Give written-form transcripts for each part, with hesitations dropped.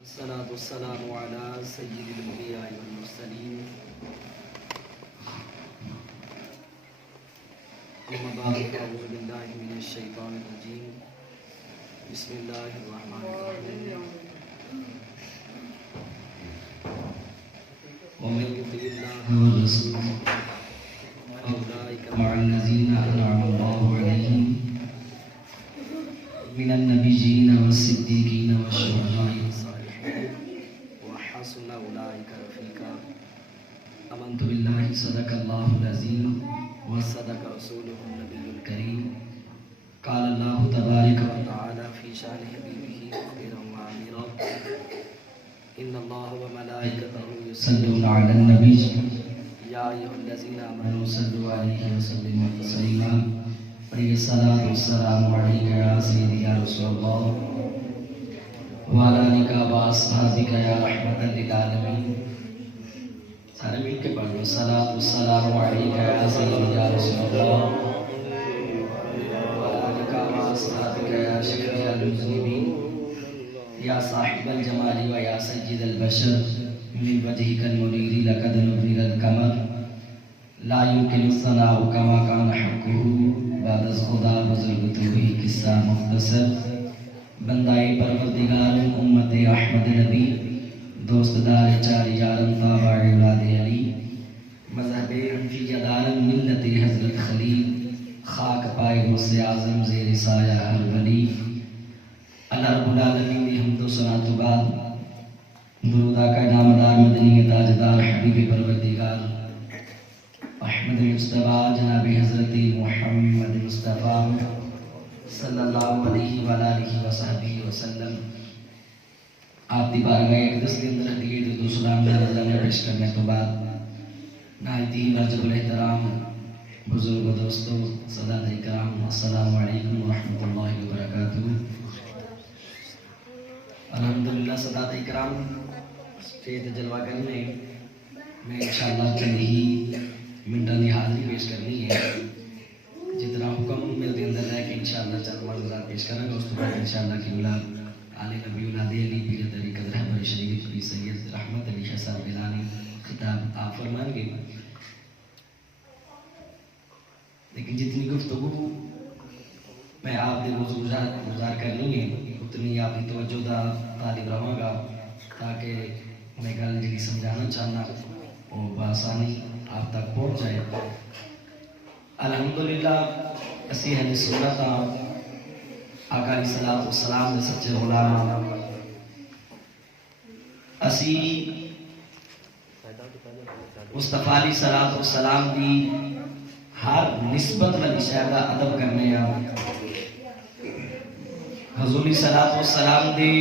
الصلاة والسلام على سيد الأنبياء والمرسلين أما بعد أعوذ بالله من الشيطان الرجيم بسم الله الرحمن الرحيم ومن يطع الله ورسوله فأولئك مع الذين أنعم الله عليهم من النبيين والصديقين والشهداء والصالحين وحسن أولئك رفيقا آمنت بالله صدق الله العظيم وصدق رسوله النبي الكريم قال الله تبارك وتعالى في شأن حبيبه مخبرا وآمرا إن الله وملائكته يصلون على النبي يا أيها الذين آمنوا صلوا عليه وسلموا تسليما الصلاة والسلام عليك يا سيدي يا رسول الله وعلى آلك وأصحابك يا رحمة للعالمين سارے مل کے پڑھ لو الصلاة والسلام عليك يا سيدي يا رسول الله وعلى آلك وأصحابك يا شفيع المذنبين يا صاحب الجمال ويا سيد البشر من وجهك المنير لقد نور القمر لا يمكن الثناء كما كان حقه بعد از خدا بزرگ تو ہی قصہ مختصر بندائی پروردگار امت احمد نبی دوست دار چار یارم تابع اولاد علی مذہب حنفی جدارم ملت حضرت خلیل خاک پائے غوث اعظم زیر سایہ ہر ولی اللہ رب العالمین دی حمد و ثنا تو بعد درودہ کا نامدار مدنی تاجدار حبیب پروردگار احمد مصطفیٰ جناب حضرت محمد مصطفیٰ صلی اللہ علیہ وآلہ وصحبہ وسلم آپ دی بارگاہ اقدس کے اندر حقیقت دو سلام میں نظرانہ پیش کرنے تو بعد نہایتی واجب الاحترام بزرگ و دوستو سادات اکرام السلام علیکم ورحمۃ اللہ وبرکاتہ. الحمدللہ سادات اکرام اسٹیج جلوہ کرنے میں انشاءاللہ چند ہی منٹاں دی حاضری پیش کرنی ہے. جتنا حکم میرے اندر ہے کہ انشاءاللہ چند معذرات پیش کریں گے اس کے بعد انشاءاللہ کی اولاد آل نبی اولاد علی پیر طریقت رہبر شریف پیر سید رحمت علی شاہ صاحب گیلانی خطاب آپ فرمائیں گے. لیکن جتنی گفتگو میں آپ دے گزار کرنی ہے اتنی آپ کی توجہ دا طالب رہوں گا تاکہ میں گل جی سمجھانا چاہنا وہ بآسانی آپ تک پہنچ جائے. الحمدللہ اسی اہل سنت آقا علیہ الصلوۃ والسلام دے سچے غلام اسی مصطفیٰ علیہ الصلوۃ والسلام دی ہر نسبت والی شے دا ادب کرنے ہیں. حضور علیہ الصلوۃ والسلام دی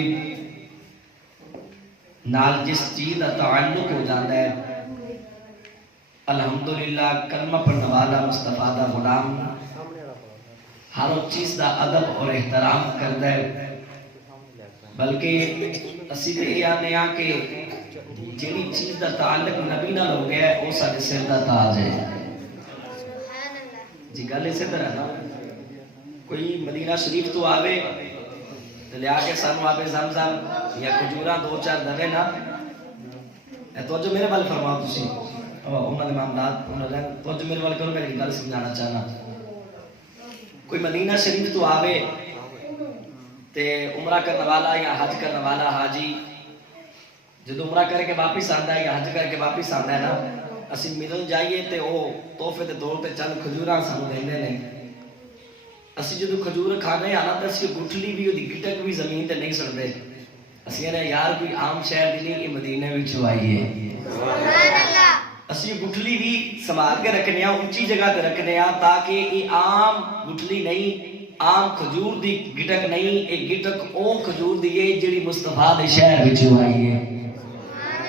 نال جس چیز دا تعلق ہو جاتا ہے الحمدللہ کلمہ پڑھنے والا مصطفیٰ دا غلام ہر چیز دا ادب اور احترام کرتا ہے. بلکہ اسی تے یہ آنے ہیں کہ جیڑی چیز دا تعلق نبی نال ہو گیا ہے وہ سارے سر دا تاج ہے. جی گل اسی طرح نا کوئی مدینہ شریف تو آوے لیا کے سانو آوے زمزم یا کھجوراں دو چار دے نا توجہ میرے بل فرماؤ تسی انہوں نے معاملات توجہ میرے والے کرو میں ایک گل سمجھانا چاہنا. کوئی مدینہ شریف تو آوے تے عمرہ کرنے والا یا حج کرنے والا حاجی جدو عمرہ کر کے واپس آندا ہے یا حج کر کے واپس آندا ہے نا اسی ملن جائیے تے او تحفے دے طور تے چند کھجوراں سانو دیندے نے. اسی جدو کھجور کھانے آنا تے اسی گٹھلی بھی دی گٹک بھی زمین تے نہیں سڑدے. اسی نے یار کوئی عام شہر دی نہیں یہ مدینے وچوں آئی ہے. سبحان اللہ. اسی گٹھلی بھی سنبھال کے رکھنے ہیں اونچی جگہ تے رکھنے ہیں تاکہ یہ عام گٹھلی نہیں عام کھجور دی گٹک نہیں ایک گٹک او کھجور دی ہے جڑی مصطفیٰ دے شہر وچوں آئی ہے.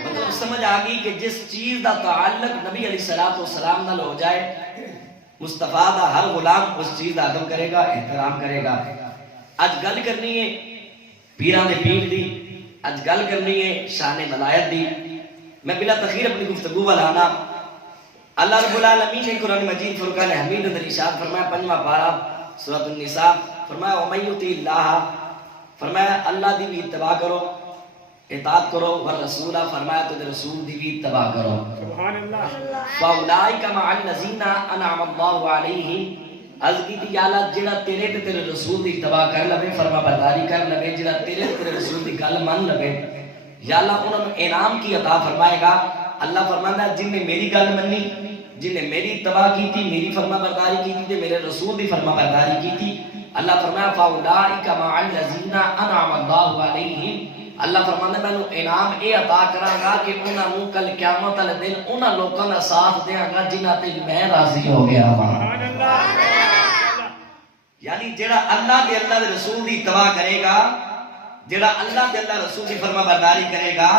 مطلب سمجھ آ گئی کہ جس چیز دا تعلق نبی علیہ الصلوۃ والسلام نال ہو جائے مصطفیٰ دا ہر غلام اس چیز دا ادب کرے گا احترام کرے گا. اج گل کرنی ہے پیراں دے پیر دی اج گل کرنی ہے شان ولایت دی. میں بلا تخیر اپنی گفتگو والا آنا. اللہ رب العالمین نے قرآن مجید فرقان حمید اندر ارشاد فرمایا 5واں پارہ سورۃ النساء فرمایا وَمَن یُطِعِ اللَّهَ فرمایا اللہ دی بھی اتباع کرو اطاعت کرو، والرسول فرمایا تو رسول دی بھی اتباع کرو. سبحان اللہ. فاولئک مع الذین انعم اللہ علیہم. از کی دی اللہ جڑا تیرے تے تیرے رسول دی اتباع کر لوے، فرما برداری کر لوے، جڑا تیرے تے تیرے رسول دی گل مان لوے، یا اللہ انہوں نے انعام کی عطا فرمائے گا. اللہ فرماندا ہے جن نے میری گل منی، جن نے میری اتباع کی تھی، میری فرما برداری کی تھی تے میرے رسول دی فرما برداری کی تھی، اللہ فرمایا فاولئک مع الذین انعم اللہ علیہم. اللہ فرماندا ہے میں انعام اے عطا کراں گا کہ انہاں نوں کل قیامت والے دن انہاں لوکاں دا ساتھ دیاں گا جنہاں تے میں راضی ہو گیا ہاں. سبحان اللہ. یعنی جڑا اللہ دے اللہ دے رسول دی اتباع کرے گا، جڑا اللہ دے اللہ رسول دی فرما برداری کرے گا،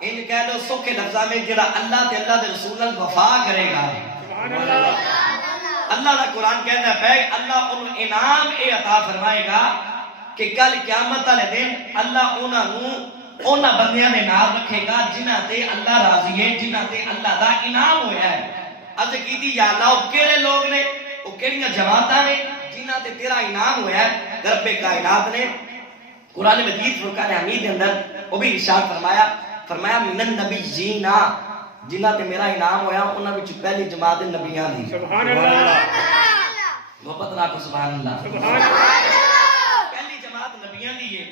ان کہہ لو سوکھے لفظاں میں جڑا اللہ دے اللہ دے رسول نال وفا کرے گا. سبحان اللہ. اللہ دا قرآن کہتا ہے بھائی اللہ ان انعام اے عطا فرمائے گا کہ کل قیامت والے دن اللہ انہاں بندیاں دے نال رکھے گا جنہاں تے اللہ راضی ہے، جنہاں تے اللہ دا انعام ہویا ہے. اج کیتی یا اللہ او کیڑے لوگ نے، او کیڑیاں جماعتاں نے جنہاں تے تیرا انعام ہویا ہے. رب کائنات نے قرآن مجید فرقان حمید کے اندر وہ بھی ارشاد فرمایا من النبیین، جنہاں تے میرا انعام ہویا انہاں وچ پہلی جماعت نبیاں دی. سبحان اللہ. محبت رکھو سبحان اللہ. سبحان اللہ. پہلی جماعت نبیاں دی ہے.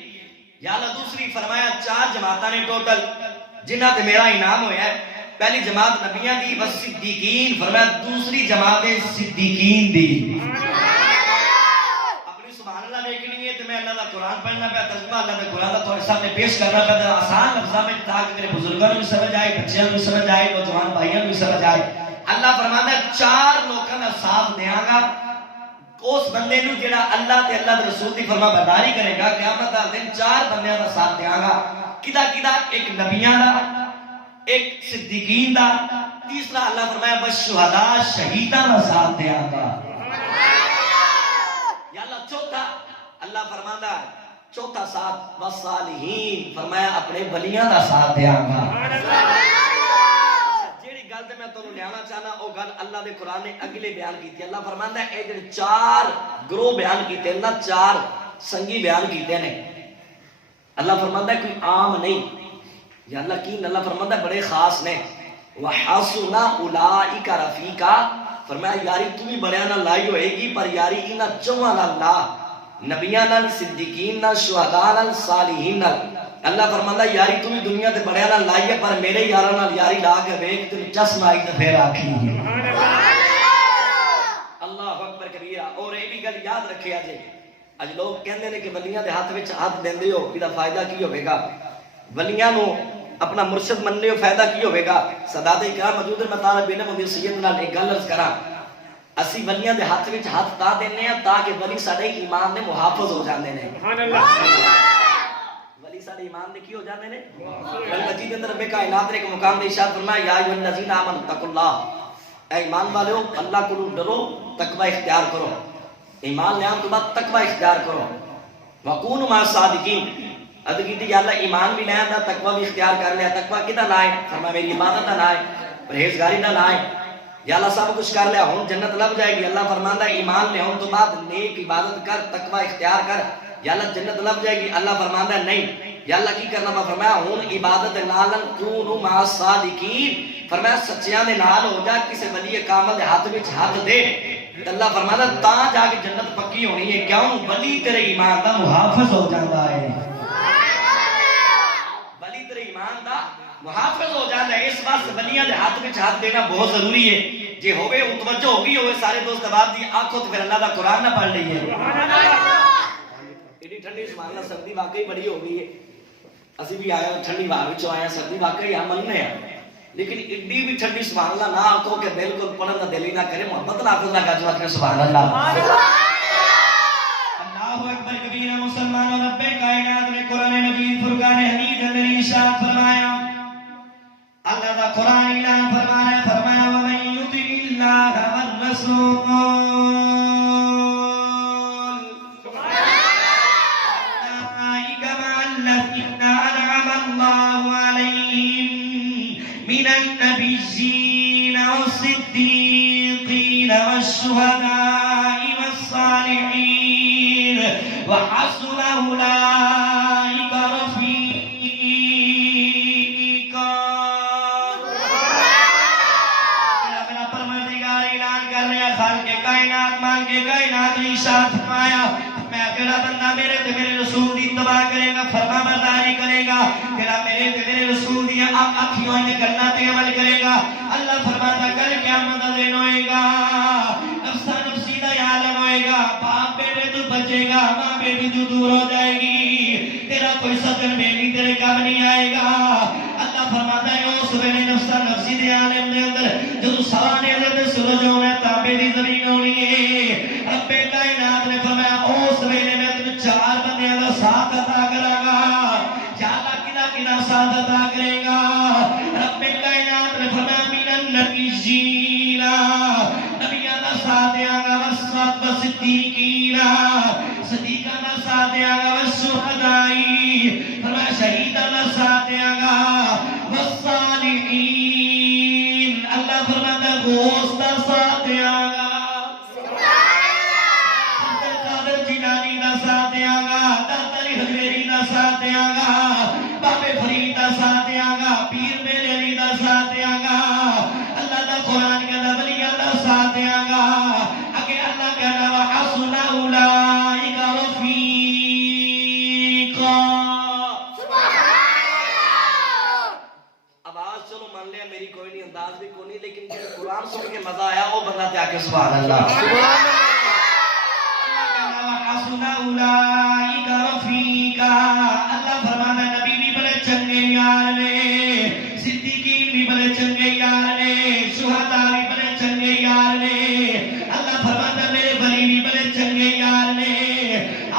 یا اللہ دوسری فرمایا 4 جماعتاں نے ٹوٹل جنہاں تے میرا انعام ہویا ہے. پہلی جماعت نبیاں دی، بس صدیقین فرمایا دوسری جماعت صدیقین دی. اپنی سبحان اللہ دیکھنی ہے تو میں اللہ دا قرآن پڑھنا پہ، ترجمہ اللہ دا قرآن دا تھوڑے سامنے پیش کرنا پہ آسان لفظاں میں تاکہ میرے بزرگوں بھی سمجھ آئے، بچیاں بھی سمجھ آئے، نوجوان بھائیاں بھی سمجھ آئے. اللہ فرماتا ہے 4 لوگوں کا ساتھ دیاں گا اس بندے نو جڑا اللہ تے اللہ دے رسول دی فرما برداری کرے گا. قیامت دا دن 4 بندیاں دا ساتھ دیاں گا. کدا ایک نبیاں دا، ایک صدیقین دا، تیسرا اللہ فرمایا والشہداء شہیداں دا ساتھ دیاں گا. یا اللہ چوتھا اللہ فرماندا ہے چوتھا ساتھ والصالحین فرمایا اپنے ولیاں دا ساتھ دیاں گا. جیڑی گل تے میں تانوں لیانا چاہنا او گل اللہ دے قرآن نے اگلے بیان کیتی. اللہ فرماندا ہے اے جڑے 4 گروہ بیان کیتے نا، 4 سنگی بیان کیتے نے، اللہ فرماندا ہے کوئی عام نہیں. یا اللہ کی اللہ فرماندا ہے بڑے خاص نے. وحسن اولئک رفیقا فرمایا یاری تو بھی بڑیاں نال لائی ہوئے گی، پر یاری انہاں چواں نال لا، نبیاں نال، صدیقین نال، شہداء نال، صالحین نال. اللہ فرماندا ہے یاری تو بھی دنیا تے بڑیاں نال لائی ہے، پر میرے یاراں نال یاری لا کے ویکھ تے چشم آئی تے پھر آکھی. اللہ اکبر کبیرہ. اور یہ بھی گل یاد رکھیا جے، اج لوگ کہندے نے کہ ولیاں دے ہاتھ وچ ہاتھ دیندے ہو ایدا فائدہ کی ہوے گا، ولیاں نو اپنا مرشد مننے ہو فائدہ کی ہوے گا. سادات اکرام موجود ہیں، میں طالب علم ہوں سید نال ایک گل عرض کراں. اسی ولیاں دے ہاتھ وچ ہاتھ تا دینے ہیں تاکہ ولی ساڈے ایمان دے محافظ ہو جاندے نے. سبحان اللہ. ولی ساڈے ایمان دے کی ہو جاندے نے. قرآن مجید کے اندر رب کائنات نے ایک مقام میں ارشاد فرمایا یا ایھا الذین آمنوا اتقوا اللہ، اے ایمان والو اللہ کو ڈرو، تقوی اختیار کرو. ایمان لے آن تو بعد تقوی اختیار کرو. وکونوا مع الصادقین. ادگی یا اللہ ایمان بھی لے آندا، تقوی بھی اختیار کر لیا. تقوی کدا لائے؟ فرمایا میری عبادت دا لائے، پرہیزگاری دا لائے. یا اللہ سب کچھ کر لیا ہوں جنت لب جائے گی. اللہ فرماندا ہے ایمان لے آن تو بعد نیک عبادت کر، تقوی اختیار کر، یا اللہ جنت لب جائے گی. اللہ فرماندا ہے نہیں. یا اللہ کی کرنا؟ میں فرمایا ہوں عبادت نال کونوا مع الصادقین. فرمایا سچیاں دے نال ہو جا، کسے ولی کامل دے ہاتھ وچ ہاتھ دے. اللہ فرماندا تا جا کے جنت پکی ہونی ہے. کیوں؟ ولی تیرے ایمان دا محافظ ہو جاندا ہے. ولی تیرے ایمان دا محافظ ہو جاندا ہے. اس واسطے ولیاں دے ہاتھ وچ ہاتھ دینا بہت ضروری ہے. جے ہوے توجہ ہوگی ہوے سارے دوست احباب دی آنکھوں تے پھر اللہ دا قرآن نہ پڑھ لئیے. ایڈی ٹھنڈی سبحان اللہ سردی واقعی بڑی ہو گئی ہے. اسی بھی آئے ٹھنڈی ہوا وچوں آئے سردی واقعی ہم مننے ہیں، لیکن ایڈی بھی ٹھنڈی سبحان اللہ نہ آکھو کہ بالکل پڑھن دا دل ہی نہ کرے. محبت نافذ نہ گج وقت سبحان اللہ. اللہ اکبر کبیرہ. مسلمانوں رب کائنات نے قرآن مجید فرقان حمید اندر ارشاد فرمایا، اللہ دا قرآن اعلان فرمایا ومن یطع اللہ والرسول من النبيين والصديقين والشهداء والصالحين وحسن أولئك رفيقا. کے کائنات نے ارشاد فرمایا میں کہڑا بندہ میرے تے میرے رسول دی اتباع کرے گا فرما برداری کرے گا کہڑا میرے تے میرے رسول دی اکھیوں نے کرنا تے عمل کرے گا اللہ فرماتا کل قیامت دا دن ہوئے گا نفسا نفسی دا عالم ہوئے گا باپ بیٹے تو بچے گا ماں بیٹی تو دور ہو جائے گی تیرا کوئی سجن بیٹی تیرے کام نہیں آئے گا اللہ فرماتا ہے اس ویلے نفسا نفسی دے عالم دے اندر جدو سوانے دے سورج ہونا تابے دی زمین ہونی ہے رب کائنات نے فرمایا اس ویلے میں تجھے چار بندیاں دا ساتھ عطا کراں گا یا اللہ کنا ساتھ عطا کرے گا رب کائنات نے فرمایا من النبیین نبیاں دا ساتھ دیاں گا والصدیقین صدیقاں دا ساتھ دیاں گا والشہداء فرمایا شہیداں دا ساتھ دیاں گا والصالحین اللہ فرماتا ہے غوث دا ساتھ دیاں گا جنانی دا ساتھ دیاں گا داتا علی حجویری دا ساتھ دیاں گا بابے فرید دا ساتھ دیاں گا پیر میرے علی دا ساتھ دیاں گا اللہ دا قرآن کہنا ولیاں دا ساتھ دیاں گا اگر اللہ کہنا وحسن اولئک رفیقا آواز چلو مان لیا میری کوئی نہیں انداز بھی کوئی نہیں لیکن قرآن سن کے مزہ آیا وہ بندہ تے آکے سبحان اللہ حسن اولئک رفیقا اللہ فرمانا نبی بھی بڑے چنگے یار نے صدیقین بھی بڑے چنگے یار نے شہداء بھی بڑے چنگے یار نے اللہ فرمانا میرے ولی بھی بڑے چنگے یار نے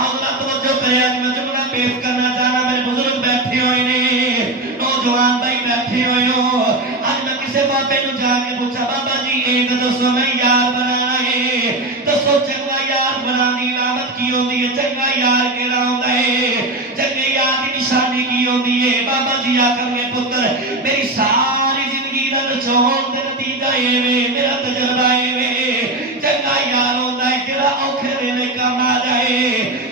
اللہ توجہ کرے آج میں جملہ پیش کرنا چاہنا میرے بزرگ بیٹھے ہوئے نے نوجوان بھائی بیٹھے ہوئے ہو آج میں کسے بابے نو جا کے پوچھا بابا جی ایک دسو میں یار بنانا ہے دسو چنگا یار بنانی علامت کی ہوندی ہے چنگا یار کیڑا ہوندا ہے چنگے یار کی نشانی کی ہوندی ہے بابا جی آکر کے پتر میری ساری زندگی دا نچوڑ تے نتیجہ اے وے میرا تجربہ اے وے چنگا یار ہوندا ہے جڑا اوکھے ویلے کام آ جائے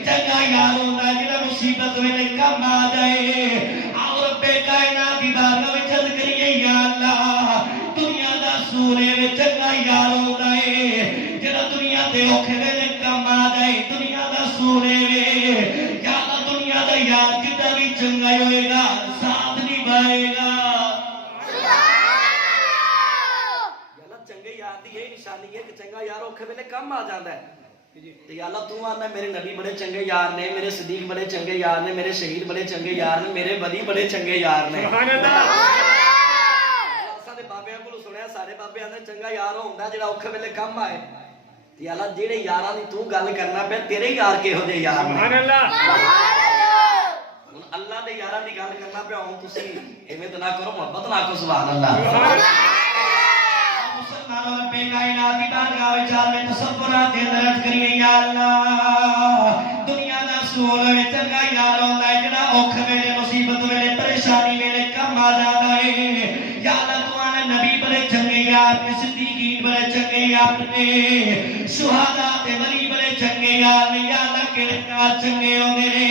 چنگا یار ہوندا ہے جڑا مصیبت ویلے کام آ جائے اور رب کائنات دی بارگاہ وچ عرض کریے یا اللہ دنیا دا سورے وچ چنگا یار ہوندا ہے جڑا دنیا دے اوکھے ویلے کام آ جائے دنیا دا سورے وے یا اللہ دنیا دا یار جدا بھی چنگا ہوئے گا ساتھ نبھائے گا یا اللہ چنگے یار دی یہ نشانی ہے کہ چنگا یار اوکھے ویلے کام آ جاندا ہے تو یا اللہ تو آنا میرے نبی بڑے چنگے یار نے میرے صدیق بڑے چنگے یار نے میرے شہید بڑے چنگے یار نے میرے ولی بڑے چنگے یار نے سبحان اللہ سارے بابیاں کو سنیا سارے بابیاں نے چنگا یار ہوندا جڑا اوکھے ویلے کم آئے تے اللہ جڑے یاراں دی تو گل کرنا پے تیرے یار کہو جے یار سبحان اللہ اللہ دے یاراں دی گل کرنا پے ہوں تسی ایویں تے نہ کرو محبت نہ کرو سبحان اللہ مسلمانوں رب کائنات دی بارگاہ وچ میں تصورات دے درج کریے یا اللہ دنیا دا سول وچ چنگا یار ہوندا ہے جڑا اوکھ ویلے مصیبت ویلے پریشانی ویلے کم آ جاندا ہے یا اللہ تو آنے نبی بڑے چنگے یار نے صدیقین بڑے چنگے یار نے شہداء تے ولی بڑے چنگے یار نے یا اللہ کیڑے یار چنگے ہوندے نے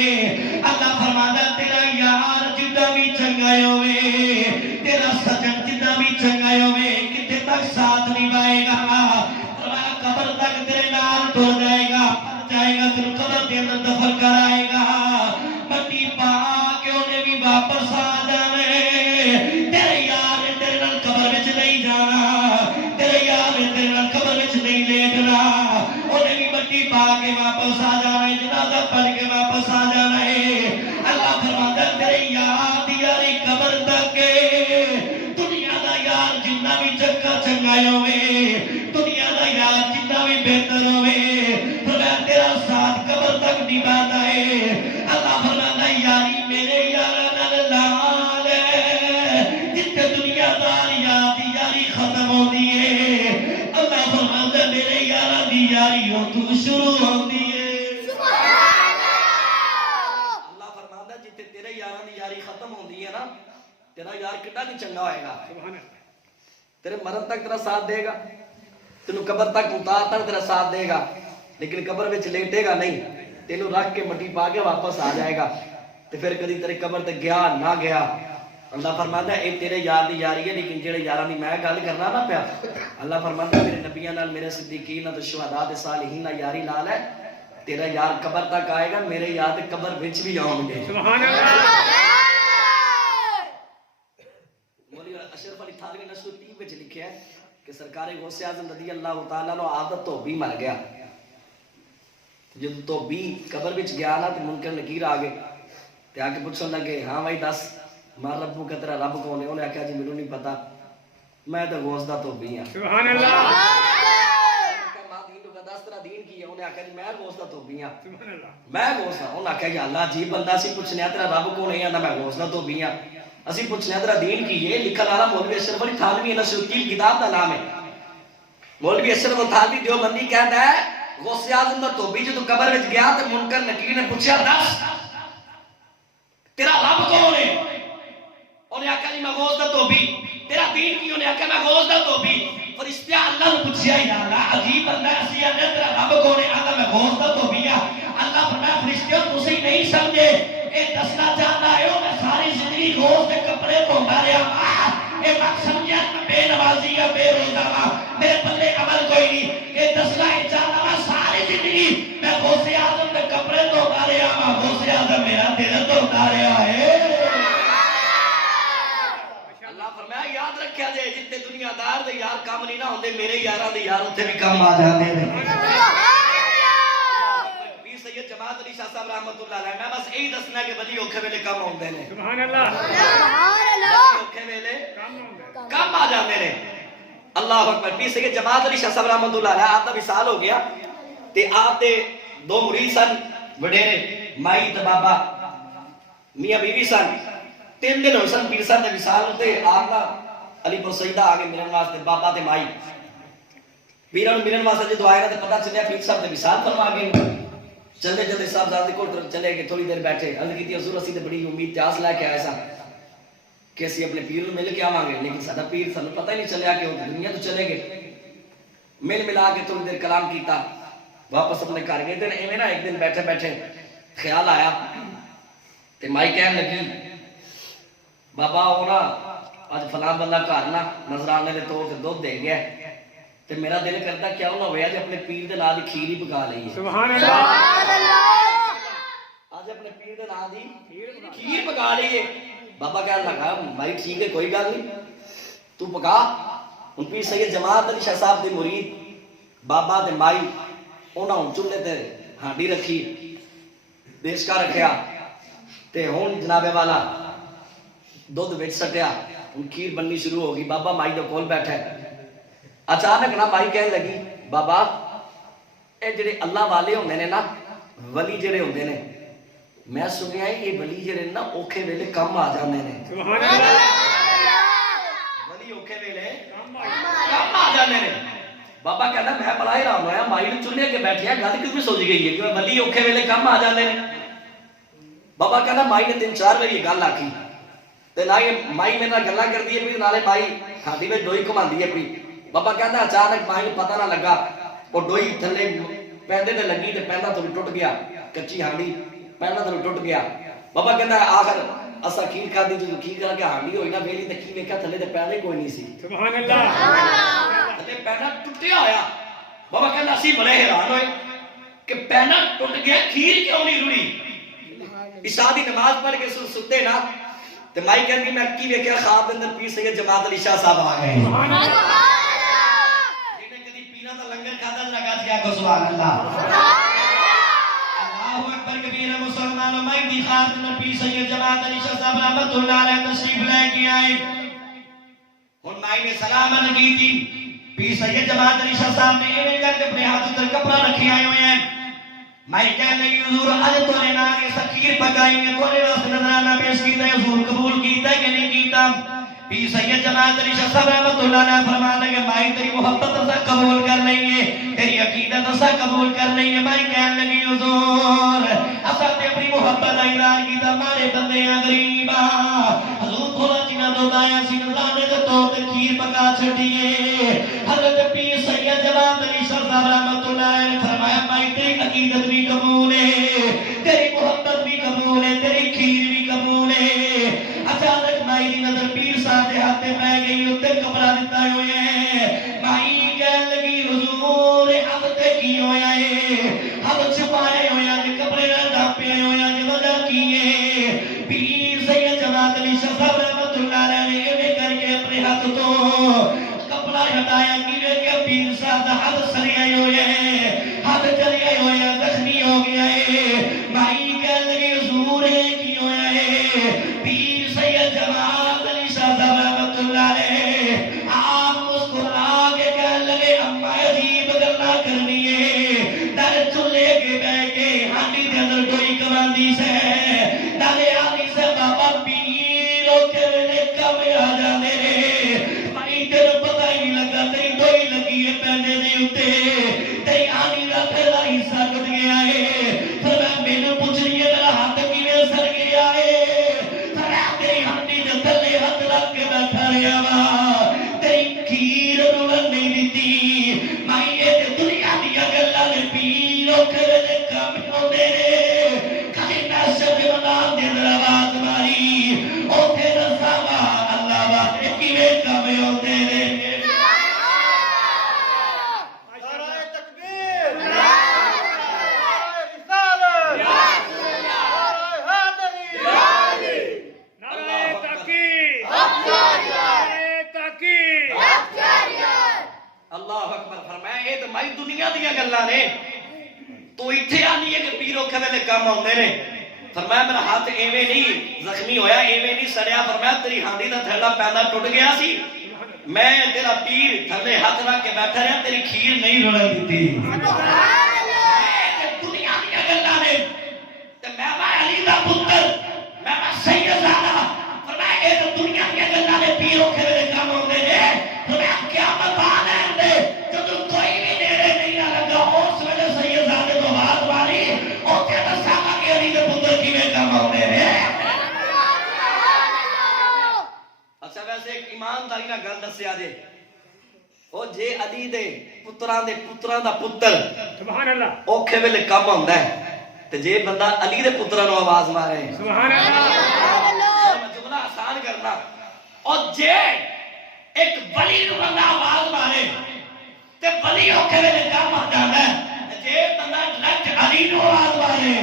اللہ فرماتا تیرا یار جدا بھی چنگا ہوے تیرا سجن جدا بھی چنگا ہوے کتے تک ساتھ نبھائے گا فرمایا قبر تک تیرے نال ٹر جائے گا جائے گا تیرے قبر کے اندر دفن کرائے گا مٹی پا کے انہیں بھی واپس آ جانے تیرے یار نے تیرے نال قبر وچ نہیں جانا تیرے یار نے تیرے نال قبر وچ نہیں لیٹنا انہیں بھی مٹی پا کے واپس آ جانا ہے جنازہ پڑھ کے واپس آ جانا ہے اللہ فرماتا ہے تیرے یار دی یاری قبر تک دنیا دا یار جتنا بھی چنگا ہوئے دنیا دا یار جتنا بھی بہتر ہوئے فرمایا تیرا ساتھ قبر تک نبھاتا ہے اللہ فرماتا ہے یاری میرے یارا نال لال ہے جتنے دنیا دار یاری ختم ہوتی ہے اللہ فرماتا ہے میرے یارا دی یاری ہو تو شروع ہوتی ہے اللہ فرماتا ہے جتنے تیرے یارا دی یاری ختم ہوتی ہے نا تیرا یار کتنا کی چنگا ہوئے گا تیرے مرن تک تیرا ساتھ دے گا تینوں قبر تک اتار تک تیرا ساتھ دے گا لیکن قبر وچ لیٹے گا نہیں تینوں رکھ کے مٹی پا کے واپس آ جائے گا تے پھر کدی تیرے قبر تے گیا نہ گیا اللہ فرماتا ہے اے تیرے یار دی یاری ہے لیکن جڑے یاراں دی میں گل کرنا نہ پیا اللہ فرماتا ہے میرے نبیاں نال میرے صدیقین تے شہداء تے صالحین نال یاری لال ہے تیرا یار قبر تک آئے گا میرے یار تے قبر وچ بھی آؤں گے سبحان اللہ مولی اشرف علی تھانوی نے 1930 وچ لکھیا ہے کہ سرکار غوث اعظم رضی اللہ تعالیٰ عنہ عادت تو بھی مر گیا جب تو بھی قبر وچ گیا نا تے منکر نکیر آ گئے تے آ کے پوچھن لگے ہاں بھائی دس ماں ربو کا تیرا رب کون ہے انہیں آخیا جی میرے نہیں پتا میں تو غوث دا تو بھی ہاں سبحان اللہ ماں دین تو دس تیرا دین کی ہے انہیں آخیا جی میں غوث دا تو بھی ہاں سبحان اللہ میں غوث ہاں انہیں آخیا یا اللہ جی بندہ سی پوچھنے تیرا رب کون ہے میں غوث دا تو بھی ہاں اسی پوچھنے تیرا دین کی ہے لکھن والا مولوی اشرف علی تھانوی نصرالدین کتاب دا نام ہے مولوی اشرف علی تھانوی دیوبندی کہتا ہے غوث اعظم دا تو بھی جو قبر وچ گیا تے منکر نکیر نے پوچھا دس تیرا رب کون ہے انہیں آکھا جی میں غوث دا تو بھی تیرا دین کی انہیں آکھا میں غوث دا تو بھی فرشتہ اللہ نے پوچھا یا اللہ عجیب بندہ اسی ہے تیرا رب کون ہے آتا میں غوث دا تو بھی اللہ فرمایا فرشتوں تسی نہیں سمجھے اے دسنا چاہتا ہے میں ساری زندگی غوث کے کپڑے دھوندا رہا اے وقت سمجھا میں بے نمازی یا بے روزہ میرے پلے عمل کوئی نہیں اے دسنا چاہتا میں ساری زندگی میں غوث اعظم کے کپڑے دھوندا رہا غوث اعظم میرا دل دھوندا رہا ہے یاد رکھیا جائے جتنے دنیا دار دے یار کام نہیں نہ ہوندے میرے یاراں دے یار اتنے بھی کام آ جاندے نے پیر سید جماعت علی شاہ صاحب رحمتہ اللہ علیہ میں بس یہی دسنا کہ ولی اوکھے ویلے کم ہوندے نے سبحان اللہ اوکھے ویلے کم آ جاندے نے اللہ اکبر پیر سید جماعت علی شاہ صاحب رحمتہ اللہ علیہ آپ دا وصال ہو گیا تے آپ دے دو مرید سن وڈیرے مائی تے بابا میاں بیوی سن 3 دن ہوئے سن پیر صاحب دے وصال ہوتے آپ علی پور سیدہ آگے ملن واسطے بابا تے مائی پیروں ملن واسطے جو آئے گا تے پتہ چلیا پیر صاحب دے وصال فرما گئے چلے چلے صاحب زادے کو چلے گئے تھوڑی دیر بیٹھے عرض کیتی حضور اسی تے بڑی امید تیاس لے کے آئے سا کہ اسی اپنے پیر نوں مل کے آواں گے لیکن ساڈا پیر سانوں پتہ ہی نہیں چلیا کہ وہ دنیا تو چلے گئے مل ملا کے تھوڑی دیر کلام کیتا واپس اپنے گھر گئے تے ایویں نا ایک دن بیٹھے بیٹھے خیال آیا تے مائی کہن لگی بابا وہ نا آج فلاں بندہ گھر نا نظرانے دے طور تے دودھ دے گیا تے میرا دل کرتا کیا انہاں ہویا جے اپنے پیر دے نام دی کھیر ہی پکا لئی سبحان اللہ آج اپنے پیر دے نام دی کھیر پکا لئی بابا کہنے لگا بھائی ٹھیک ہے کوئی گل نہیں تو پکا ہن پیر سید جماعت علی شاہ صاحب دے مرید بابا تے مائی انہاں چولہے تے ہانڈی رکھی دیشکا رکھیا تے ہن جناب والا دودھ وچ سٹیا ہن کھیر بننی شروع ہو گئی بابا مائی دے کول بیٹھا ہے اچانک نا مائی کہنے لگی بابا اے جڑے اللہ والے ہوندے نے نا ولی جڑے ہوندے نے میں سنیا یہ ولی جڑے نا اوکھے ویلے کم آ جاندے نے سبحان اللہ ولی اوکھے ویلے کم آ جاندے نے بابا کہندا میں بڑا حیران ہویا مائی نے چلے کے بیٹھیا گل کیوں سوچ گئی ہے کہ ولی اوکھے ویلے کم آ جاندے نے بابا کہندا مائی نے 3-4 بار یہ گل آکھی تے نہ مائی میرے نال گلاں کردی ہے نالے مائی ہانڈی وچ ڈوئی گھماندی ہے پئی بابا کہندا اچانک مائی نوں پتہ نہ لگا وہ ڈوئی تھلے پیندے تے لگی تے پیندا تو ٹوٹ گیا کچی ہانڈی پیندا تو ٹوٹ گیا بابا کہندا آخر اسا کھیر کھادی جو کھیر کر کے ہانڈی ہوئی نا ویلی تے کی ویکھیا تھلے تے پیندا ہی کوئی نہیں سی سبحان اللہ تے پیندا ٹٹیا ہویا بابا کہندا اسی بڑے حیران ہوئے کہ پیندا ٹوٹ گیا کھیر کیوں نہیں رڑی عشاء دی نماز پڑھ کے ستے نا تے مائی کہندی میں کی ویکھیا خواب دے اندر پیر سید جماعت علی شاہ صاحب آ گئے سبحان اللہ جنے کدی پیرا دا لنگر کھادا لگا دیا کو سبحان اللہ اللہ اکبر کبیرہ مسلمانوں مائی دی خواب دے اندر پیر سید جماعت علی شاہ صاحب رحمتہ اللہ علیہ تشریف لے کے آئے ہن مائی نے سلام علیہ کی تھی پیر سید جماعت علی شاہ صاحب نے ایویں کر کے اپنے ہاتھ تے کپڑا رکھے آئے ہوئے ہیں میں کہنے لگی حضور آج تو نے نانے سکیر پکائی ہے تو نے راست نظرانہ پیش کیتا ہے حضور قبول کیتا ہے کہ نہیں کیتا پیر سید جماعت علی شاہ صاحب رحمتہ اللہ نے فرمانے لگے مائی تیری محبت اسا قبول کر لیں گے تیری عقیدت اسا قبول کر لیں گے میں کہنے لگی حضور اسا تے اپنی محبت کا اعلان کیتا ہمارے بندے غریبا حضور تھوڑا جنا دو دایا سی نظرانے تے تو تے کھیر پکا چھڈیے حضرت پیر سید جماعت علی شاہ صاحب رحمتہ اللہ نے فرمایا مائی تیری عقیدت بھی قبول ہے تیری محبت بھی قبول ہے تیری کھیر بھی قبول ہے اچانک مائی گئی اتنے کپڑا دیتا ہوئے مائی کہن لگی حضور اب تے کی ہویا ہے اب چھپائے ہویا جی کپڑے نہ ڈاپے ہویا جی وجہ کیے پیر سید جماعت علی شاہ صاحب رحمت اللہ علیہ نے کر کے اپنے ہاتھ تو کپڑا ہٹایا کہ پیر صاحب دا ہاتھ سڑے ہوئے ہاتھ چلے ہوئے زخمی ہو گیا ہے مائی کہن لگی حضور کی ہویا ہے پیر سید جماعت علی شاہ صاحب رحمت اللہ علیہ آپ مسکرا کے کہنے لگے اما عجیب گلا کرنی ہے در چلے کے بہ کے ہانی دے اندر ڈوئی کراندی سے نالے آنی سے بابا پیرو کے ویلے کم آ جانے مائی تیرے پتہ ہی نہیں لگا تیری ڈوئی لگی ہے پہنے دے اتے تیری آنی دا پھیلا حصہ کٹ گیا ہے پھر میں میرے پوچھ رہی ہے میرا ہاتھ کیویں سڑ گیا ہے پھر میں تیری ہانڈی دے تھلے ہاتھ رکھ کے بیٹھا رہا وا تیری کھیر رلن نہیں دیتی مائی یہ دنیا دیا گلاں نے پیرو کے ویلے کم ہوندے نے کہیں میں سب نام دے آواز ماری اوتھے رساوا اللہ واسطے کیویں کم ہوندے نے اللہ اکبر فرمایا اے تے مائی دنیا دیا گلاں نے تو ایتھے آنی ہے کہ پیرو کے ویلے کم ہوندے نے فرمایا میرا ہاتھ ایویں نہیں زخمی ہویا ایویں نہیں سڑیا فرمایا تیری ہانڈی دا تھیلا پیندا ٹوٹ گیا سی میں تیرا پیر تھلے ہاتھ رکھ کے بیٹھا رہا تیری کھیر نہیں رلن دیتی سبحان اللہ دنیا دیا گلاں نے تے میں علی دا پتر میں سید زادہ فرمایا اے تے دنیا دیا گلاں نے پیرو کے ویلے کم ہوندے نے فرمایا قیامت آ لین دے جدوں کوئی بھی نیڑے نہیں لگا اس ویلے سید زادے تو آواز ماری اوتھے دساں کہ علی دے پتر کیویں کم ہوندے نے اچھا ویسے ایک ایمانداری نال گل دسیا جے او جے علی دے پتراں دا پتر سبحان اللہ اوکھے ویلے کم ہوندا ہے تے جے بندہ علی دے پتراں نوں آواز مارے سبحان اللہ میں جملہ آسان کرنا اور جے ایک ولی نوں بندہ آواز مارے تے ولی اوکھے ویلے کم آ جاندا ہے جے بندہ ڈائریکٹ علی نوں آواز مارے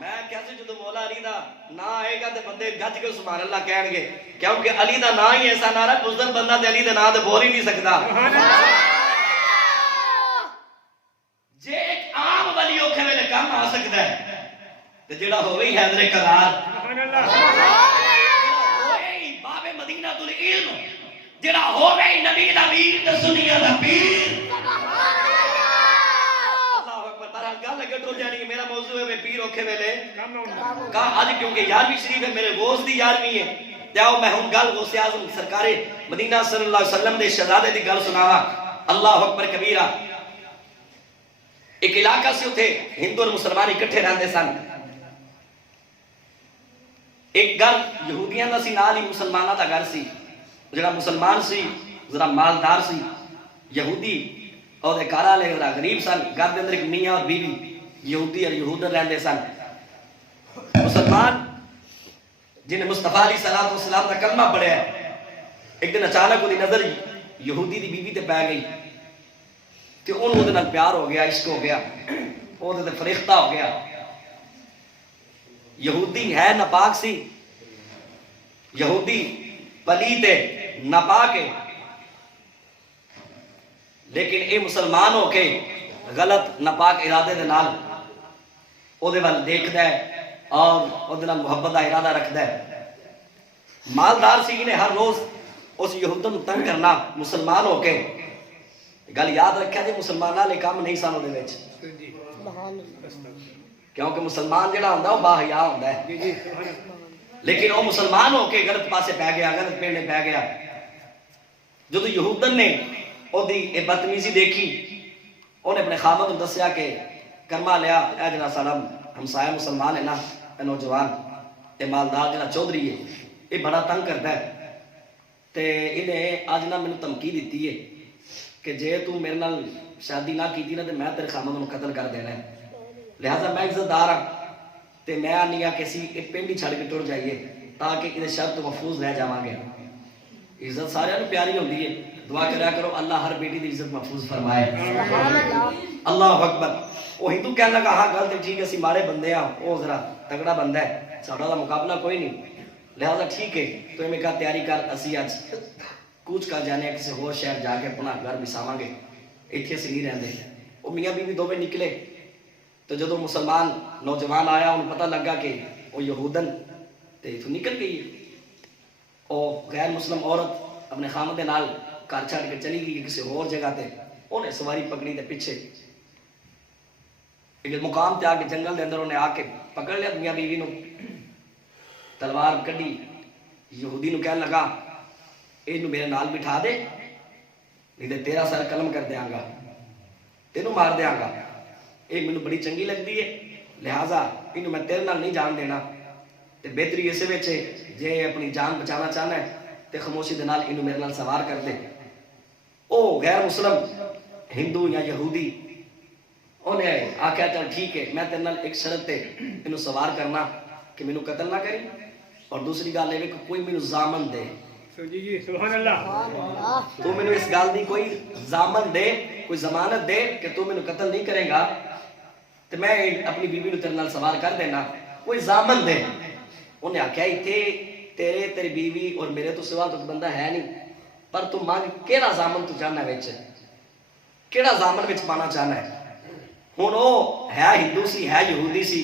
میں کہتے جدو مولا علی دا نا آئے گا تے بندے گج کے سبحان اللہ کہن گے کیونکہ علی دا نا ہی ایسا نعرہ بزدل بندہ تے علی دا نا تے بول ہی نہیں سکدا جے ایک عام ولی اوکھے ویلے کم آ سکدا ہے تے جڑا ہوے ہی حیدر کرار سبحان اللہ باب مدینہ العلم جڑا ہوے ہی نبی دا ویر تے سنیاں دا پیر سبحان اللہ اکبر بہرحال گل اگے ٹر جانی ہے میرا موضوع ہے پیر اوکھے ویلے کہا آج کیونکہ 11ویں شریف ہے میرے غوث دی 11ویں ہے تے آؤ میں ہن گل غوث اعظم سرکار مدینہ صلی اللہ علیہ وسلم دے شہزادے دی گل سناواں اللہ اکبر کبیرہ ایک علاقہ سے اتھے ہندو اور مسلمان اکٹھے رہندے سن ایک گھر یہودیاں دا سی نال ہی مسلماناں دا گھر سی جڑا مسلمان سی ذرا مالدار سی یہودی اور گھر والے ذرا غریب سن گھر دے اندر ایک میاں اور بیوی یہودی اور یہودر رہندے سن مسلمان جنہیں مصطفیٰ علیہ الصلوۃ والسلام دا کلمہ پڑھیا ہے ایک دن اچانک وہ دی نظر یہودی دی بیوی تے پے گئی تے انہوں دے نال پیار ہو گیا عشق ہو گیا وہ دے فریختہ ہو گیا یہودی ہے ناپاک سی یہودی پلید ہے ناپاک ہے لیکن اے مسلمان ہو کے غلط ناپاک ارادے دے نال او دے وال دیکھدا ہے اور او دے نال محبت دا ارادہ رکھدا ہے مالدار سی نے ہر روز اس یہودن نوں تنگ کرنا مسلمان ہو کے گل یاد رکھیا جی مسلماناں لے کام نہیں سن او دے وچ کیونکہ مسلمان جڑا ہوندا او با حیا ہوندا ہے لیکن وہ مسلمان ہو کے غلط پاسے پہ گیا غلط پیڑے پہ گیا جدو یہودن نے او دی اے بدتمیزی دیکھی انہیں اپنے خامد نے دسیا کہ کرما لیا اے جڑا ساڈا ہمسایہ مسلمان ہے نا اے نوجوان اے مالدار جڑا چودھری ہے اے بڑا تنگ کردا ہے تے انہیں اج نہ مینوں دھمکی دتی ہے کہ جے تو میرے نال شادی نہ کیتی نا تے میں تیرے خامد نوں قتل کر دینا ہے لہذا میں عزت دار ہاں تے میں آنی کہ اسی ایک پنڈ ہی چھڑ کے ٹر جائیے تاکہ یہ شر تو محفوظ رہ جاواں گے. عزت سارے پیاری ہوتی ہے. دعا کریا کرو اللہ ہر بیٹی کی عزت محفوظ فرمائے. اللہ اکبر. وہ ہندو کہنے لگا ہاں گل تو ٹھیک ہے اسی ماڑے بندے ہاں وہ ذرا تگڑا بندہ ہے ساڈا مقابلہ کوئی نہیں لہذا ٹھیک ہے تو میں کہا تیاری کر اسی اج کوچ کر جانے کسی ہور شہر جا کے اپنا گھر بساواں گے ایتھے اسی نہیں رہندے. وہ میاں بیوی دونوں نکلے تو جدو مسلمان نوجوان آیا انہیں پتہ لگا کہ وہ یہودن تے تو نکل گئی اور غیر مسلم عورت اپنے خامد نال گھر چھڑ کے چلی گئی کسی اور جگہ تے انہیں سواری پکڑی تے پیچھے ایک مقام تے آ کے جنگل دے اندر انہیں آ کے پکڑ لیا میاں بیوی نو تلوار کڈی یہودی نو کہنے لگا اینو میرے نال بٹھا دے نہیں تے تیرا سر قلم کر دیاں گا تینوں مار دیاں گا. یہ مینوں بڑی چنگی لگتی ہے لہٰذا اینو میں تیرے نال نہیں جان دینا تے بہتری اسے وچ جے اپنی جان بچانا چاہنا ہے تے خاموشی دے نال اینو میرے نال سوار کر دے. او غیر مسلم ہندو یا یہودی انہیں آخیا چل ٹھیک ہے میں تیرے نال ایک شرط تے اینو سوار کرنا کہ مینوں قتل نہ کری اور دوسری گل یہ کہ کوئی مینوں ضامن دے. جی جی سبحان اللہ. تو مینوں اس گل دی کوئی ضامن دے کوئی ضمانت دے کہ تو مینوں قتل نہیں کرے گا تو میں اپنی بیوی نو تیرے نال سوار کر دینا کوئی ضامن دے. انہیں آخیا اتنے تیرے تیری بیوی اور میرے تو سوا تو بندہ ہے نہیں پر تو مانگ کیڑا ضامن تو چاہنا ہے وچ کیڑا ضامن وچ پانا چاہنا ہے. ہن وہ ہے ہندو سی ہے یہودی سی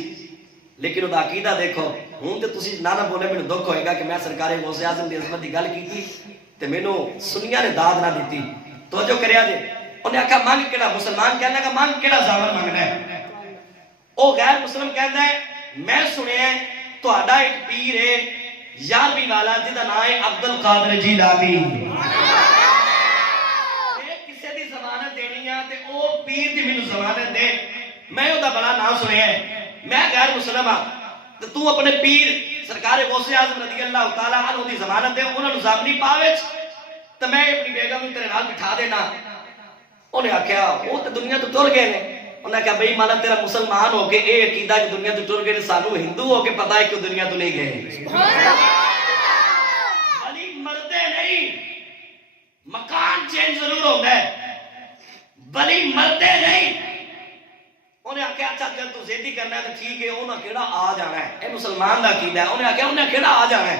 لیکن وہ عقیدہ دیکھو ہوں تو تسی نہ بولے مینوں دکھ ہوئے گا کہ میں سرکار غوث اعظم دی عظمت دی گل کیتی تے مینوں سنیاں نے داد نہ دیتی. توجہ کریا جے انہیں آخیا مانگ کیڑا مسلمان کہنے لگا مانگ کیڑا ضامن مانگنا ہے. او غیر مسلم کہندا ہے میں سنیا ہے تہاڈا ایک پیر ہے یارویں والا جہدا نام ہے عبد القادر جیلانی کسے دی ضمانت دینی ہے تے او پیر دی مینوں ضمانت دے میں او دا بڑا نام سنیا ہے میں غیر مسلم ہاں تو اپنے پیر سرکار غوث اعظم رضی اللہ تعالی عنہ دی ضمانت دے انہاں نوں ضامنی پاوے تے میں اپنی بیگم نوں تیرے نال بٹھا دینا. انہیں آخیا وہ تو دنیا تو ٹر گئے نے. انہیں کہا بھئی مالا تیرا مسلمان ہو کے اے عقیدہ کہ دنیا تو ٹر گئے سانو ہندو ہو کے پتہ ہے کہ دنیا تو نہیں گئے. بلی مردے نہیں مکان چینج ضرور ہوتا ہے بلی مردے نہیں. انہیں آخیا اچھا چل تو زیدی کرنا ہے تو ٹھیک ہے انہیں کیڑا آ جانا ہے اے مسلمان دا عقیدہ ہے. انہیں آخیا انہیں کیڑا آ جانا ہے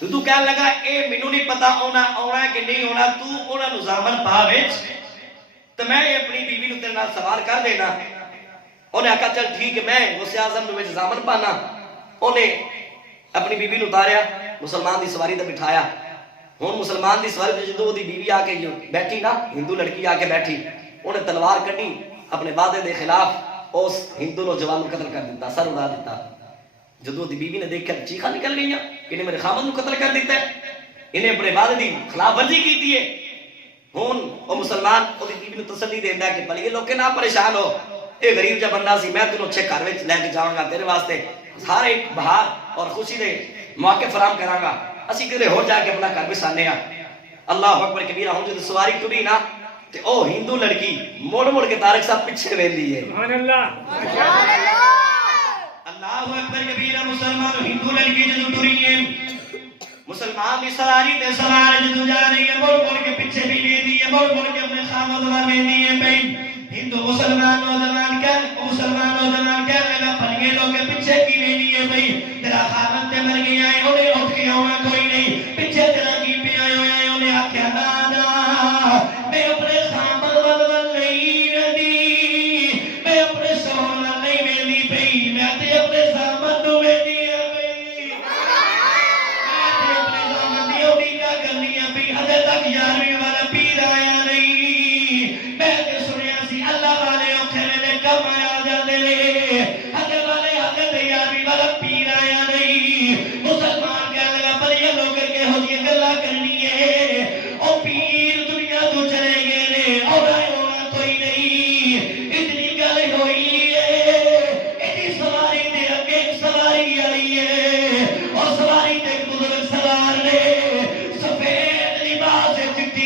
تو کہنے لگا اے مینوں نہیں پتا آنا ہے کہ نہیں ہونا تو انہاں نوں ضامن پا وچ تو میں اپنی بیوی نوں تیرے نال سوار کر دینا. انہیں آخیا چل ٹھیک ہے میں غوث اعظم نوں وچ ضامن پانا. انہیں اپنی بیوی نوں اتاریا مسلمان دی سواری تے بٹھایا. ہن مسلمان دی سواری تے جدوں دی بیوی آ کے بیٹھی نا ہندو لڑکی آ کے بیٹھی انہیں تلوار کڈی اپنے وعدے دے خلاف اس ہندو نوجوان کو قتل کر دیتا سر اڑا دیتا. جدو دی بیوی نے دیکھا چیخا نکل گئی کہ انہیں میرے خامد کو قتل کر دیتا ہے انہیں اپنے وعدے دی خلاف ورزی کی ہے. ہن وہ مسلمان وہ بیوی نے تسلی دیندا کہ بھلی لوگ نہ پریشان ہو اے غریب جا بندہ سی میں تینوں اچھے گھر وچ لے کے جاواں گا تیرے واسطے ہر ایک بہار اور خوشی دے موقع فراہم کراں گا اسی کدے ہو جا کے اپنا گھر بسانے ہاں. اللہ اکبر کبیرہ. ہن جدوں سواری ٹری نا تے او ہندو لڑکی مڑ مڑ کے طارق صاحب پیچھے ویندی ہے. سبحان اللہ. سبحان اللہ. اللہ اکبر کبیرہ. مسلمان ہندو لڑکی جدوں ٹری ہے مسلمان دی سواری تے سوار جدوں جا رہی ہے مڑ مڑ کے پیچھے بھی ویندی ہے مڑ مڑ کے اپنے خامد وال ویندی ہے. بھئی ہندو مسلمان نوجوان کہنے لگا پھلیے لوگ کے پیچھے کی ویندی ہے. بھئی تیرا خامد تے مر گیا ہے انہیں اٹھ کے آنا کوئی نہیں پیچھے تیرا کی پہ آئے ہوئے ہیں. انہیں آخیا نا میں اپنے خامد وال نہیں ویندی میں اپنے شوہر وال نہیں ویندی. بھئی میں تے اپنے خامد نوں ویندی ہے. بھئی میں تے اپنے خامد دی اونی کیا کرنی ہے. بھئی ہجے تک 11ویں والا پیر آیا نہیں. میں تے سنیا سی اللہ والے اوکھے ویلے کم آیا جاندے نے ہجے والے ہجے تے 11ویں والا پیر آیا نہیں. مسلمان کہنے لگا پر یہ لوگ کے ہو یہ گلا کرنی ہے او پیر دنیا تو چلے گئے نے اور آیا کوئی نہیں. اتنی گل ہوئی ہے اتنی سواری دے اگے سواری آئی ہے اور سواری تے بزرگ سوار نے سفید لباس چٹی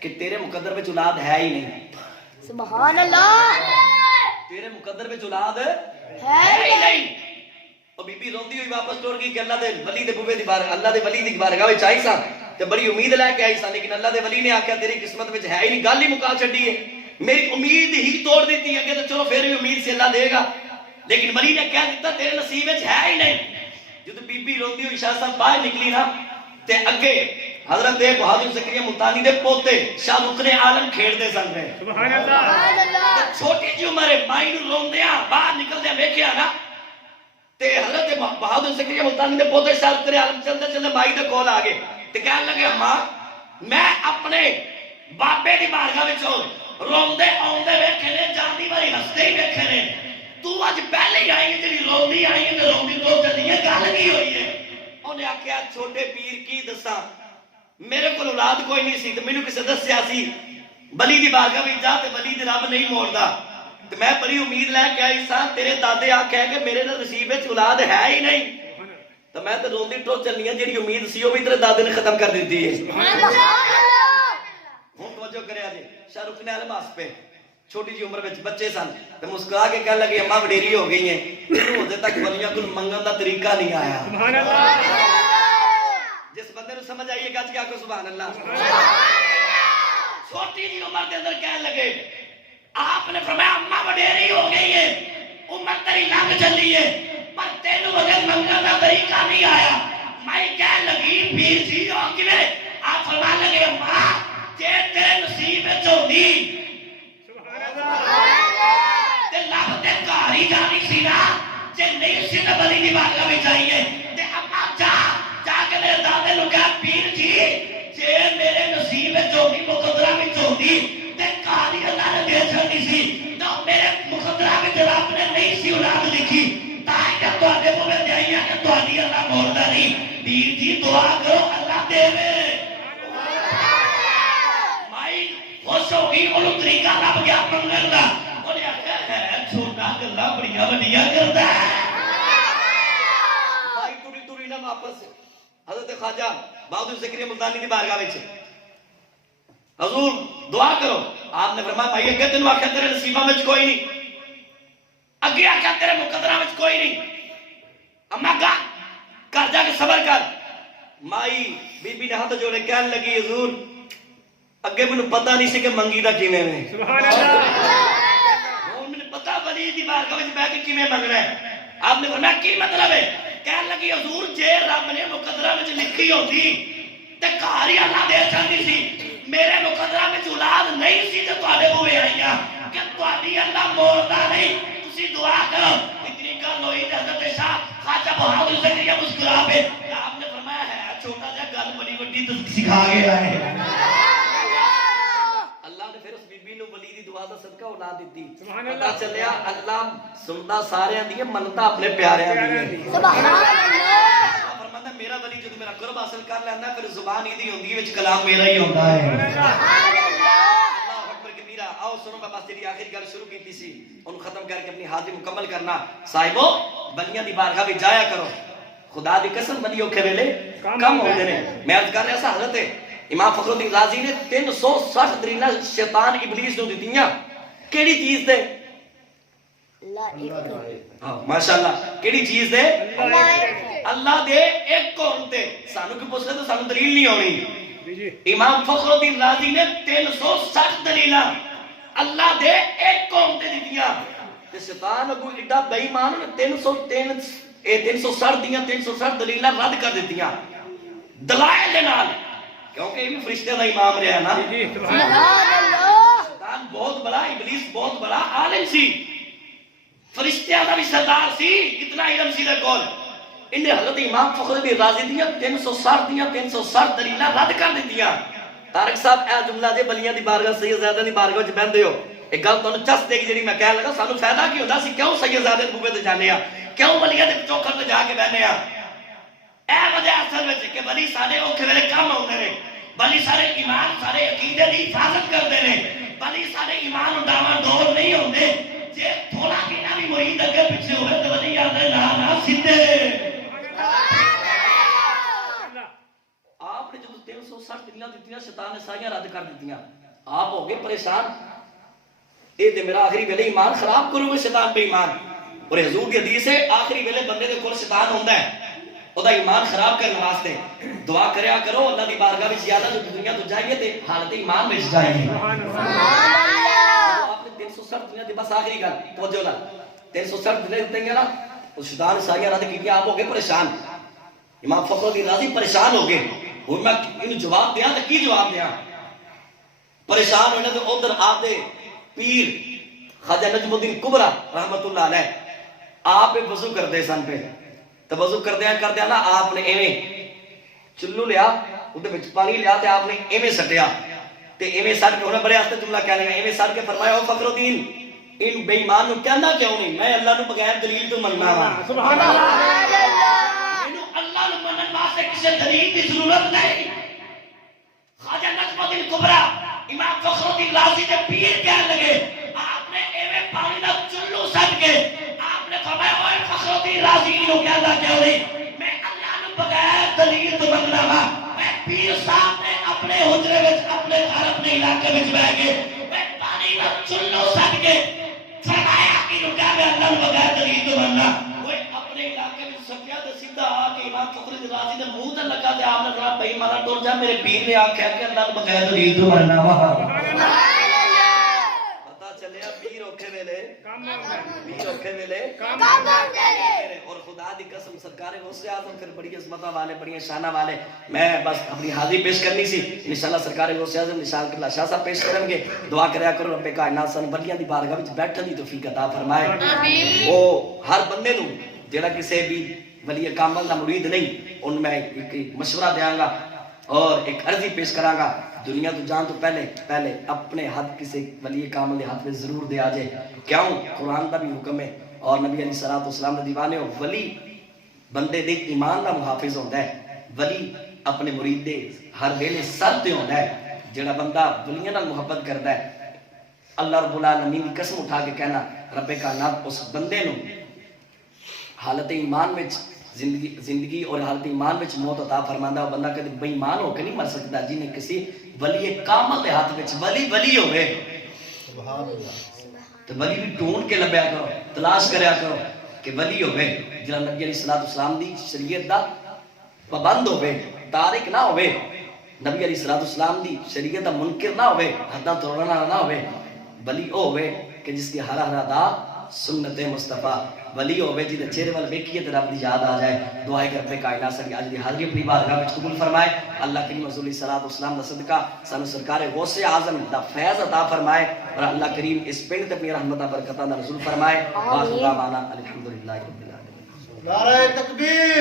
کہ تیرے مقدر میں اولاد ہے ہی نہیں. سبحان اللہ. تیرے مقدر میں اولاد ہے ہی نہیں. اور بی بی روندی ہوئی واپس ٹر گئی کہ اللہ دے ولی دے بوے دی بار اللہ دے ولی دی بارگاہ وچ آئی سا تے بڑی امید لے کے آئی سا, لیکن اللہ دے ولی نے آکھیا تیری قسمت وچ ہے ہی نہیں, گل ہی مکا چھڈی ہے, میری امید ہی توڑ دیتی ہے کہ چلو پھر بھی امید سے اللہ دے گا, لیکن ولی نے کہہ دیتا تیرے نصیب وچ ہے ہی نہیں. جدوں بی بی روندی ہوئی شاہ صاحب باہر نکلی نا تے اگے حضرت بہادر زکریا ملتانی دے پوتے شاہ رکن عالم کھیڑتے سن پے. سبحان اللہ. سبحان اللہ. چھوٹی جی عمر مائی نوں روندیاں باہر نکلدے ویکھیا نا تے حضرت بہادر زکریا ملتانی دے پوتے شاہ رکن عالم چلدے چلدے مائی دے کول آ گئے تے کہن لگے اماں میں اپنے بابے دی بارگاہ وچوں روندے آوندے ویکھے نے, جاندی واری ہستے ہی ویکھے نے, تو اج پہلے ہی آئی ہے جڑی روندی آئی ہے تے روندی تو چلی ہے, گل کی ہوئی ہے؟ انہیں آخیا چھوٹے پیر کی دساں, میرے کو اولاد کوئی نہیں سی, مینوں کسے دسیا سی ولی دی بارگاہ وچ جا تے ولی دی رب نہیں موڑدا, تے میں بڑی امید لے کے آئی سا, تیرے دادے آکھیا کہ میرے نصیب وچ اولاد ہے ہی نہیں, تو میں تے روندی ٹر چلنی ہے, جڑی امید سی وہ بھی تیرے دادے نے ختم کر دتی ہے. ہن توجہ کریا جی, شاہ رکن عالم ہس پے, چھوٹی جی عمر وچ بچے سن تے مسکرا کے کہن لگے اماں وڈیری ہو گئی ہیں, اینوں ہجے تک ولیاں کول منگن دا طریقہ نہیں آیا. سبحان اللہ. جس بندے نوں سمجھ آئی ہے گج کے آکھو سبحان اللہ. چھوٹی جی عمر دے اندر کہن لگے, آپ نے فرمایا اماں وڈیری ہو گئی ہے, عمر تیری لنگ چلی ہے, پر تینوں اگر منگن دا طریقہ نہیں آیا. میں کہن لگی پیر جی ہو کیویں؟ آپ فرمان لگے اماں جے تیرے نصیب وچ ہوندی سبحان اللہ. تے لب تے گھر ہی جانی سی نا, جے نہیں سی تے ولی دی بارگاہ وچ آئیے تے اماں جا کے میرے دادے نوں کہا پیر جی جے میرے نصیب وچ ہوندی مقدرہ وچ ہوندی تے گھر ہی اللہ نے دے چھڈی سی, تے میرے مقدرہ وچ رب نے نہیں سی اولاد لکھی, تاں کہ تواڈے موے تے آئی ہے کہ تواڈی اللہ موڑدا نہیں. پیر جی دعا کرو اللہ دے وے. مائی خوش ہو گئی, انہوں طریقہ لب گیا منگن دا, انہیں آخیا ہے چھوٹا گلا بڑیاں وڈیاں کردا ہے. مائی ٹری ٹری نہ واپس حضرت خواجہ بہادر زکریا ملتانی دی بارگاہ وچ, حضور دعا کرو. آپ نے فرمایا بھائی اگے تینوں آخیا تیرے نصیباں وچ کوئی نہیں, اگے آخیا تیرے مقدراں وچ کوئی نہیں, اما گا گھر جا کے صبر کر. مائی بی بی نے ہاتھ جوڑے کہن لگی حضور اگے مینوں پتہ نہیں سی کہ منگی دا کیویں ہے, سبحان اللہ. ہن مینوں پتہ ولی دی بارگاہ وچ بیٹھ کے کیویں منگنا ہے. آپ نے فرمایا کی مطلب ہے؟ کہن لگی حضور جے رب نے مقدرہ وچ لکھی ہوندی تے گھر ہی اللہ دے چھڈی سی, میرے مقدرہ وچ اولاد نہیں سی تے تواڈے موے آئیاں کہ تواڈی اللہ موڑدا نہیں. تسی دعا کرو. اتنی گل ہوئی تے حضرت شاہ خواجہ بہادر زکریا مسکرا پے, آپ نے فرمایا ہے چھوٹا جا گل بڑی وڈی سکھا کے آئے. اللہ نے پھر اس بی بی نوں ولی دی دعا دا صدقہ اولاد دتی. سبحان پتہ اللہ. چلیا اللہ سندا سارے دی منتا اپنے پیاریاں دی. سبحان اللہ. فرماتا میرا ولی جب میرا قرب حاصل کر لینا پھر زبان ہی دی ہوندی وچ کلام میرا ہی ہوندا ہے. سبحان اللہ. اللہ اکبر کبیرہ. آؤ سنو میں بس تیری آخری گل شروع کیتی سی اون ختم کر کے اپنی حاضری مکمل کرنا. صاحبو ولیاں دی بارگاہ وچ جایا کرو, خدا دی قسم ولی اوکھے ویلے کم ہوندے نے. میں عرض کر رہا سا حضرت امام فخر الدین رازی نے 360 دلیلاں شیطان ابلیس نوں دتیاں. کیڑی چیز تے؟ ہاں ماشاءاللہ. کیڑی چیز دے؟ اللہ دے ایک کون تے. سانو کی پوچھ لے تو سانو دلیل نہیں ہونی. امام فخر الدین رازی نے 360 دلیلاں اللہ دے ایک کون تے دتیاں, تے شیطان اگوں ایڈا بے ایمان نے 360 دیاں 360 دلیلاں رد کر دتیاں دلائل دے نال, کیونکہ یہ فرشتوں دا امام رہا نا. سبحان اللہ. شیطان بہت بڑا, ابلیس بہت بڑا عالم سی, فرشتیاں دا بھی سردار سی, اتنا علم سی دے کول. انہیں حضرت امام فخر الدین رازی دیاں 360 دلیلاں رد کر دتیاں. طارق صاحب اے جملہ جے بلیاں دی بارگاہ سید زیدہ دی بارگاہ وچ بہندے ہو, ایک گل تانوں چس دے گی جڑی میں کہن لگا. سانو فائدہ کی ہوندا سی کیوں سید زیدہ دے بوے تے جانے آ, کیوں ولیاں دے چوکھٹ تے جا کے بہنے آ؟ اے وجہ اصل وچ کہ ولی سارے اوکھے ویلے کم ہوندے نے, ولی سارے ایمان سارے عقیدے دی حفاظت کردے نے, ولی سارے ایمان ڈاواں ڈول نہیں ہوندے. جے تھوڑا کینا بھی مرید اگے پیچھے ہوئے تے ولی آندے نا سیدھے. آپ نے جو 360 دلیلاں دتیاں شیطان شیطان نے سائیاں رد کر دیتیاں آپ ہو گئے پریشان اے تے میرا آخری ویلے ایمان خراب کرو گے شیطان پہ ایمان اور حضور کی حدیث ہے آخری ویلے بندے دے کول شیطان ہوندا ہے او دا ایمان خراب کرنے واسطے دعا کریا کرو اللہ دی بارگاہ وچ زیادہ جو دنیا تو جائیے تے حالت ایمان وچ جائیے سبحان اللہ آپ نے 360 دنیا دی بس آخری گل توجہ نال 360 دن دیں گے نا تو شیطان سایہ رد کیتیاں آپ ہو گئے پریشان امام فخر الدین رازی پریشان ہو گئے ہن میں انہوں جواب دیاں تے کی جواب دیاں پریشان ہونے تے ادھر آپ دے پیر خواجہ نجم الدین کبرا رحمت اللہ علیہ آپ وضو کردے سن پہ تو وضو کردیا نا آپ نے ایویں چلو لیا اودے وچ پانی لیا تے آپ نے ایویں سٹیا تے ایویں سٹ کے انہیں بڑے واسطے جملہ کہنے گا ایویں سٹ کے فرمایا او فخر الدین ان بے ایمان نو کہنا کیوں نہیں میں اللہ نو بغیر دلیل تو مننا وا سبحان اللہ اینو اللہ نو منن واسطے کسی دلیل دی ضرورت نہیں خواجہ نجم الدین کبرا امام فخر الدین رازی دے پیر کہنے لگے آپ نے ایویں پانی دا چلو سٹ کے آپ نے فرمایا اوے فخر الدین رازی نو کہنا کیوں نہیں میں اللہ نو بغیر دلیل تو مننا وا میں پیر صاحب نے اپنے حجرے وچ اپنے گھر اپنے علاقے وچ بیٹھ کے میں پانی دا چلو سٹ کے فرمایا کہ رکا میں اللہ نو بغیر دلیل تو مننا وہ اپنے علاقے میں سکیا تے سیدھا آ کے امام فخر الدین رازی دے منہ تے لگا تے آپ نے کہا بھائی مالا ٹر جا میرے پیر نے آکھیا کہ اللہ نو بغیر دلیل تو مننا وا پتہ چلیا پیر اوکھے ویلے کام ہو گیا پیر اوکھے ویلے کام اور خدا دی قسم سرکار غوث اعظم پھر بڑی عظمتاں والے بڑی شانہ والے میں بس اپنی حاضری پیش کرنی سی انشاءاللہ سرکار غوث اعظم نشان اللہ شاہ صاحب پیش کریں گے دعا کریا کرو رب کائنات سن بلیاں دی بارگاہ وچ بیٹھن دی توفیق عطا فرمائے او ہر بندے نو جڑا کسے بھی ولی کامل دا مرید نہیں ان میں ایک مشورہ دیاں گا اور ایک عرضی پیش کراں گا دنیا تو جان تو پہلے اپنے ہاتھ کسی ولی کامل دے ہاتھ میں ضرور دے آ جائے کیوں قرآن دا بھی حکم ہے اور نبی علیہ الصلوۃ والسلام دے دیوانے ہو ولی بندے دے ایمان دا محافظ ہوندا ہے ولی اپنے مرید دے ہر ویلے سر تے ہوندا ہے جڑا بندہ ولیاں نال محبت کردا ہے اللہ رب العالمین کی قسم اٹھا کے کہنا رب کائنات اس بندے نو حالت ایمان وچ زندگی اور حالت ایمان وچ موت عطا فرماندا وہ بندہ کدی بے ایمان ہو کے نہیں مر سکتا جن نے کسی ولی کامل دے ہاتھ وچ ولی ہوے سبحان اللہ تو ولی بھی ڈھونڈ کے لبیا کرو تلاش کریا کرو کہ ولی ہوے جڑا نبی علیہ الصلوۃ والسلام دی شریعت دا پابند ہوے تارک نہ ہوے نبی علیہ الصلوۃ والسلام دی شریعت دا منکر نہ ہوے حداں توڑنا نہ ہوے ولی او ہوے کہ جس کی ہر ہر ادا سنت مصطفیٰ ولی ہوے جی دے چہرے وال ویکھیے تے رب دی یاد آ جائے دعائے کرتے کائنات ساری اج دی حاضری اپنی بارگاہ وچ قبول فرمائے اللہ کریم رسول اللہ صلی اللہ علیہ وسلم دا صدقہ سانو سرکار غوث اعظم دا فیض عطا فرمائے اور اللہ کریم اس پنڈ تے اپنی رحمتاں برکتاں دا نزول فرمائے واخر دعوانا الحمدللہ رب العالمین نعرہ تکبیر